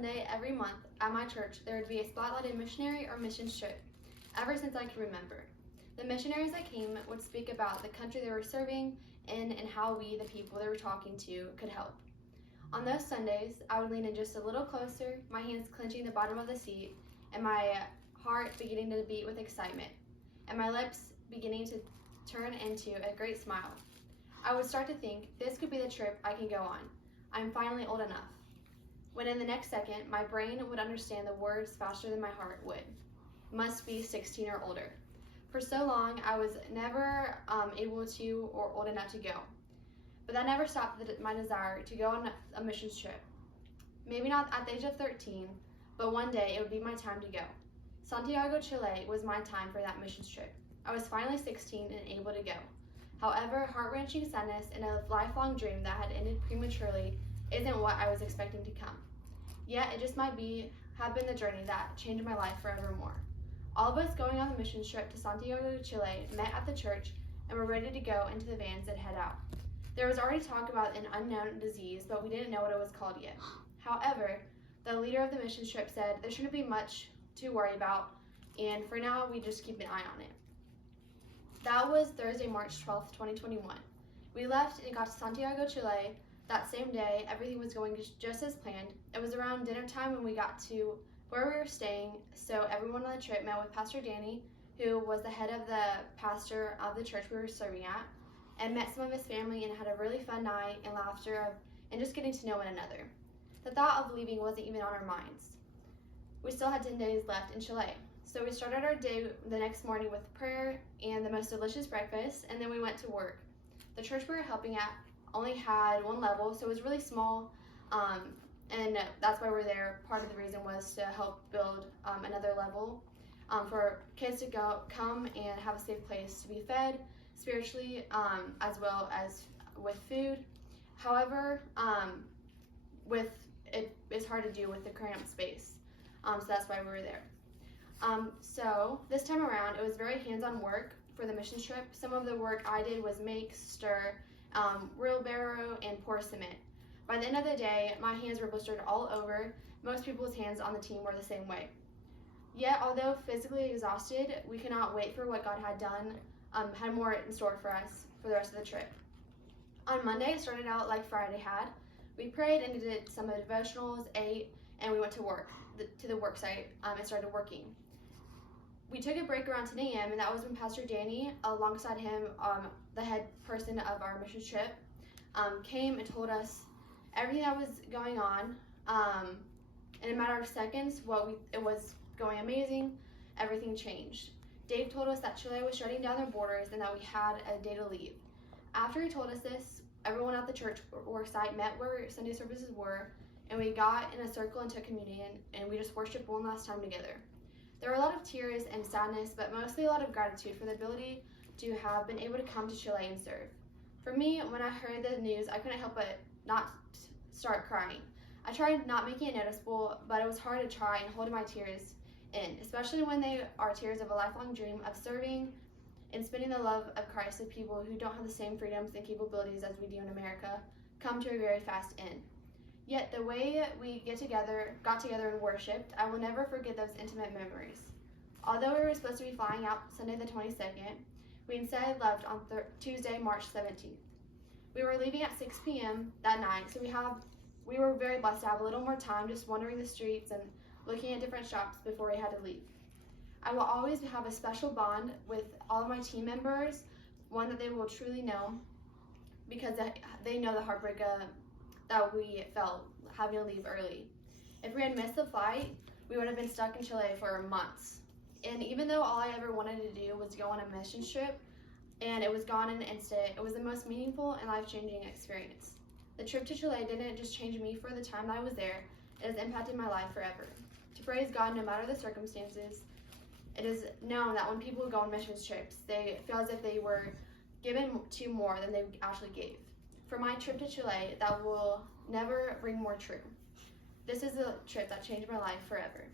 Sunday every month at my church, there would be a spotlighted missionary or missions trip, ever since I can remember. The missionaries that came would speak about the country they were serving in and how we, the people they were talking to, could help. On those Sundays, I would lean in just a little closer, my hands clenching the bottom of the seat, and my heart beginning to beat with excitement, and my lips beginning to turn into a great smile. I would start to think, this could be the trip I can go on. I'm finally old enough. When in the next second, my brain would understand the words faster than my heart would. Must be 16 or older. For so long, I was never able to or old enough to go. But that never stopped my desire to go on a missions trip. Maybe not at the age of 13, but one day it would be my time to go. Santiago, Chile was my time for that missions trip. I was finally 16 and able to go. However, heart-wrenching sadness and a lifelong dream that had ended prematurely isn't what I was expecting to come. Yet it just might have been the journey that changed my life forevermore. All of us going on the mission trip to Santiago, Chile met at the church and were ready to go into the vans and head out. There was already talk about an unknown disease, but we didn't know what it was called yet. However, the leader of the mission trip said there shouldn't be much to worry about, and for now we just keep an eye on it. That was Thursday, March 12th, 2021. We left and got to Santiago, Chile. That same day, everything was going just as planned. It was around dinner time when we got to where we were staying, so everyone on the trip met with Pastor Danny, who was the head of the pastor of the church we were serving at, and met some of his family and had a really fun night and laughter and just getting to know one another. The thought of leaving wasn't even on our minds. We still had 10 days left in Chile. So we started our day the next morning with prayer and the most delicious breakfast, and then we went to work. The church we were helping at only had one level, so it was really small, and that's why we're there. Part of the reason was to help build another level for kids to come and have a safe place to be fed spiritually, as well as with food. However, it's hard to do with the cramped space, so that's why we were there. So this time around, it was very hands-on work for the mission trip. Some of the work I did was make, stir, wheelbarrow, and pour cement. By the end of the day, my hands were blistered all over. Most people's hands on the team were the same way. Yet, although physically exhausted, we could not wait for what God had done, had more in store for us for the rest of the trip. On Monday, it started out like Friday had. We prayed and did some of the devotionals, ate, and we went to work, to the work site, and started working. We took a break around 10 a.m. and that was when Pastor Danny, alongside him, the head person of our mission trip, came and told us everything that was going on. In a matter of seconds, it was going amazing. Everything changed. Dave told us that Chile was shutting down their borders and that we had a day to leave. After he told us this, everyone at the church work site met where Sunday services were, and we got in a circle and took communion, and we just worshiped one last time together. There were a lot of tears and sadness, but mostly a lot of gratitude for the ability to have been able to come to Chile and serve. For me, when I heard the news, I couldn't help but not start crying. I tried not making it noticeable, but it was hard to try and hold my tears in, especially when they are tears of a lifelong dream of serving and spending the love of Christ with people who don't have the same freedoms and capabilities as we do in America come to a very fast end. Yet the way we got together and worshipped, I will never forget those intimate memories. Although we were supposed to be flying out Sunday the 22nd, we instead left on Tuesday, March 17th. We were leaving at 6 p.m. that night, so we were very blessed to have a little more time just wandering the streets and looking at different shops before we had to leave. I will always have a special bond with all of my team members, one that they will truly know, because they know the heartbreak that we felt having to leave early. If we had missed the flight, we would have been stuck in Chile for months. And even though all I ever wanted to do was go on a mission trip, and it was gone in an instant, it was the most meaningful and life-changing experience. The trip to Chile didn't just change me for the time that I was there, it has impacted my life forever. To praise God no matter the circumstances, it is known that when people go on mission trips, they feel as if they were given to more than they actually gave. For my trip to Chile, that will never ring more true. This is a trip that changed my life forever.